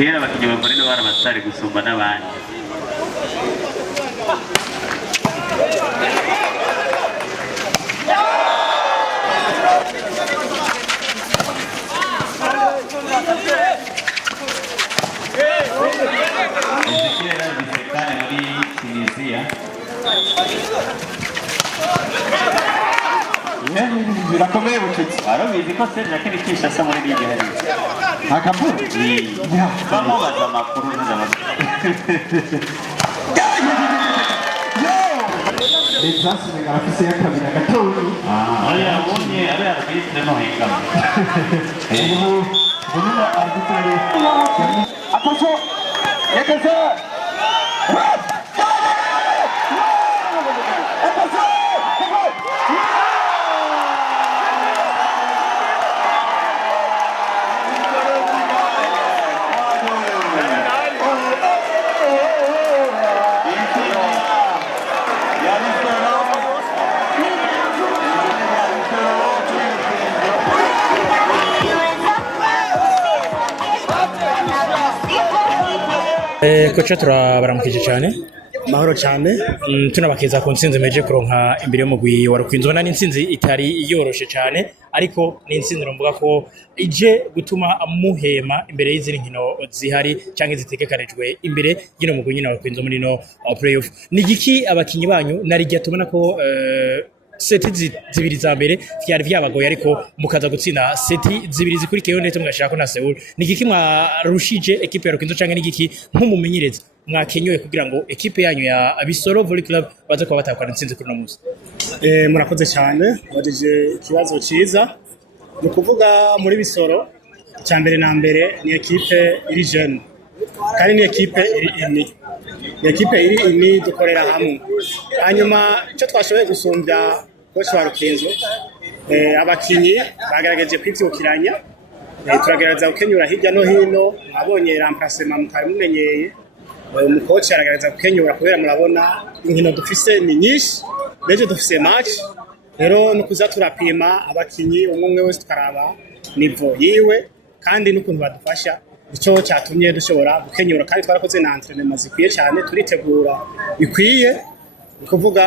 kera abakinnyi bakora ino bara batari gusumba n'abandi birakomeye bucutse arabizi ko Serge akirikisha asa muri ligue hari akabura bamubaza amakuru Exactly, arafise yakabiri agatoyi ariya abonye ariya arbitre no hengama ubu arbitre attention yekeze kocha turabaramukije cyane mahoro cyane tunabakeza ku ntsinzi meje kuronka imbere y'umugwi wa Rukinzo na n'intsinzi itari yoroshe cyane ariko n'intsinzi mvuga ko ije gutuma muhema imbere y'izindi nkino zihari cyangwa zitegekanijwe imbere y'ino mugwi nyine wa Rukinzo muri no playoff ni giki abakinyi banyu narijya tubona ko seti zibiri za mbere byari byabagoye ariko mukaza gutsinda seti zibiri zikurikiyeho ndetse mugashaka na Seoul ni giki mwarushije equipe ya Rukinzo cyangwa ni giki nk'umumenyereza mwakenyoye kugira ngo equipe yanyu ya Bisoro Volley Club baze kuba batakwana intsinzi kuri no munsi murakoze cyane wajije ikibazo cyiza ni kuvuga muri Bisoro cyambere na mbere ni equipe iri jeune kandi ni equipe iri ini ni equipe iri ini dukorera hamwe hanyuma icyo twashoboye gusumbya coach wa Rukinzo abakinyi bagaragaje kwibyukiranya turagerageza gukenyura hirya no hino abonye remplacement mukari mumenyeye umukoci aragaragaza gukenyura kubera murabona inkino dufise ni nyinshi beje dufise match rero no kuza turapima abakinyi umwe wese tukaraba nivo yiwe kandi n'ukuntu badufasha icyo cyatumye dushobora gukenyura kandi twarakoze na entraînement zikwiye cyane turitegura bikwiye kuvuga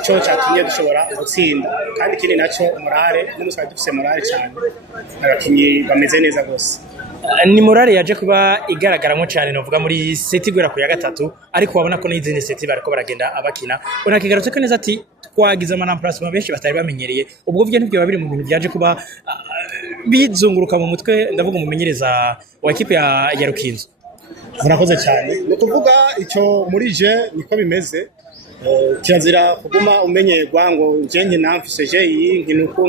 icyo cyatumye dushobora gutsinda kandi kindi nacyo morale n'umusaba dufise morale cyane abakinyi bameze neza gose ni morale yaje kuba igaragaramo cyane novuga muri seti gwera ku ya gatatu ariko wabona ko n'izindi seti bariko baragenda abakina unakigarutse ko neza ati twagize amanamplasement benshi batari bamenyereye ubwo byo nibyo babiri mu bintu byaje kuba bizunguruka mu mutwe ndavuga umumenyereza wa equipe ya Rukinzo murakoze cyane no kuvuga icyo muri je niko bimeze kirazira kuguma umenyerwa ngo je nkina mfise je iyi nkinuko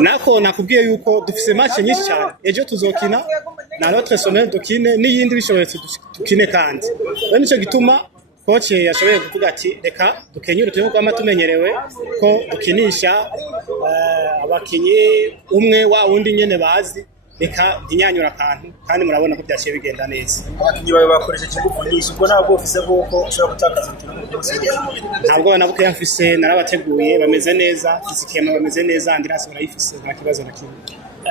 nako nakubwiye yuko dufise match nyinshi cyane ejo tuzokina na notre semaine dukine n'iyindi bishobotse dukine kandi rero nicyo gituma coach yashoboye kuvuga ati reka dukenyure turi kwa matumenyerewe ko dukinisha abakinyi umwe wa wundi nyene bazi reka inyanyura akantu kandi murabona ko byaciye bigenda neza abakinyi bawe bakoresheje ingufu nyinshi ubwo ntabwo ufise bwoko ushobora gutakaza ikintu byose ntabwo nabuke yamfise narabateguye bameze neza fisikema bameze neza andirasi barayifise nta kibazo na kimwe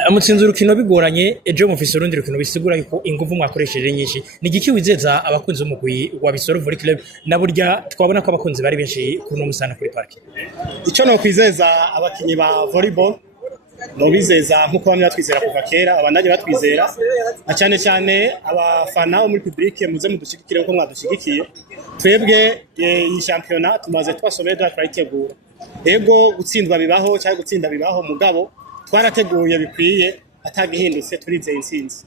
mutsinze urukino bigoranye ejo mufise urundi rukino bisigura yuko ingufu mwakoresheje nyinshi ni giki wizeza abakunzi b'umugwi wa Bisoro Volley Club na burya twabona ko abakunzi bari benshi kuno musana kuri park icyo no kwizeza abakinyi ba volleyball no bizeza nkuko bamwe batwizera kuva kera abandanye batwizera cyane cyane abafana bo muri public muze mudushigikire uko mwadushigikiye twebwe iyi championnat tumaze twasomeye turayitegura ego gutsindwa bibaho cyangwa gutsinda bibaho mugabo twarateguye bikwiye atagihindutse turizeye intsinzi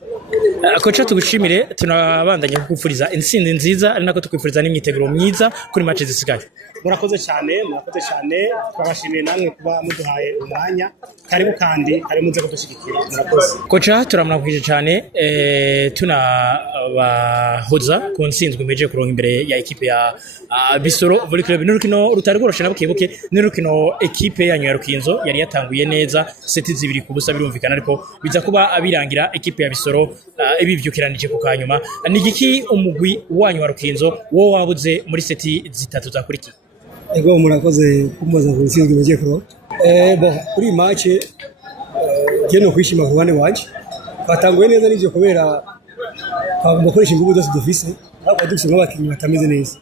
kocha tugushimire tunabandanye kugufuriza intsinzi nziza ari nako tukwifuriza n'imyiteguro myiza kuri match zisigaye murakoze cyane twabashimiye namwe kuba muduhaye umwanya karibu kandi kari muze kudushigikira murakoze kocha turamwakuje cyane tunabahoza ku ntsinzwe meje kuronka imbere ya equipe ya Bisoro Volley Club n'urukino rutari goroshe nabukebuke n'urukino equipe yanyu ya Rukinzo yari yatanguye neza seti zibiri ku busa birumvikana ariko biza kuba abirangira equipe ya Bisoro ibivyukiranije ku kanyuma ni giki umugwi wanyu wa Rukinzo wo wabuze muri seti zitatu zakurikiye ego murakoze kumubaza ku ntsinzwe meje kuronka bon kuri match je no kwishima ku bane waje batanguye neza n'ivyo kubera twagomba gukoresha ingufu zose dufise ariko dufise nk'abakinnyi batameze neza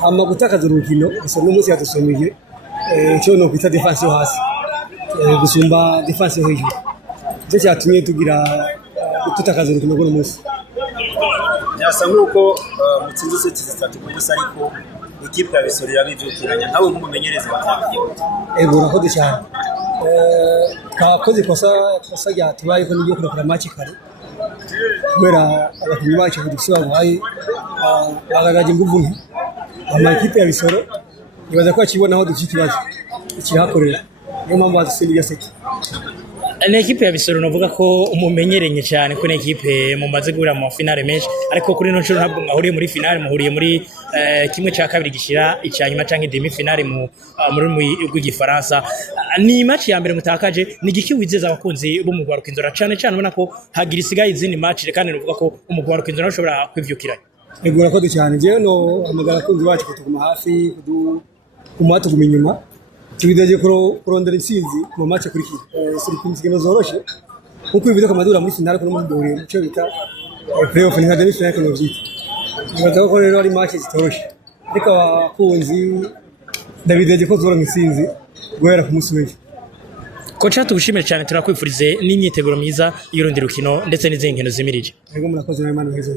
hama gutakaza urukino gusa n'umunsi yadusomeye cyo no kwita defense yo hasi gusumba defense yo hejuru cyo cyatumye tugira tutakaza urukino rwo munsi byasa nk'uko mutsinze seti zitatu ku busa ariko ikipe yabisorera bivyukiranya nawe nk'umumenyereza watangiye urakoze cyane twakoze kosa ryatubaye ko n'iyo kurokora match kare kubera abakinnyi bacu dufise babaye bagagaje ingufu nke amakipe ya bisoro nibaza ko akibona aho dufite ikibazo ikihakorera niyo mpamvu bazisindira seti ni ekipe ya Bisoro navuga ko umumenyereye cyane ko ni ekipe mumaze guhura mu finale menshi ariko kuri no nshuro ntabwo mwahuriye muri finale muhuriye muri kimwe cya kabiri gishira icyanyuma canke demi finale muri rw'igifaransa ni match ya mbere mutakaje ni giki wizeza abakunzi bo mu Rwanda Kinzora cyane cyane ubona ko hagira isigaye izindi match kandi navuga ko umugwa wa Kinzora ushobora kwivyukiranya egura ko cyane je no amagara akunzi bacu kutuguma hafi kumata kuminyuma tubidaje kurondera intsinzi mu match akurikira siri kumvikana zoroshe kuko ibido kamadura muri finale ko muri dore cyo bita playoff ni hadeni finale ko byita nibaza ko rero ari match zitoroshe ariko abakunzi ndabidaje ko zora intsinzi guhera ku munsi w'ejo kocha tugushimire cyane turakwifurize n'imyiteguro myiza y'urundi rukino ndetse n'izindi nkino zimirije yego murakoze n'Imana heza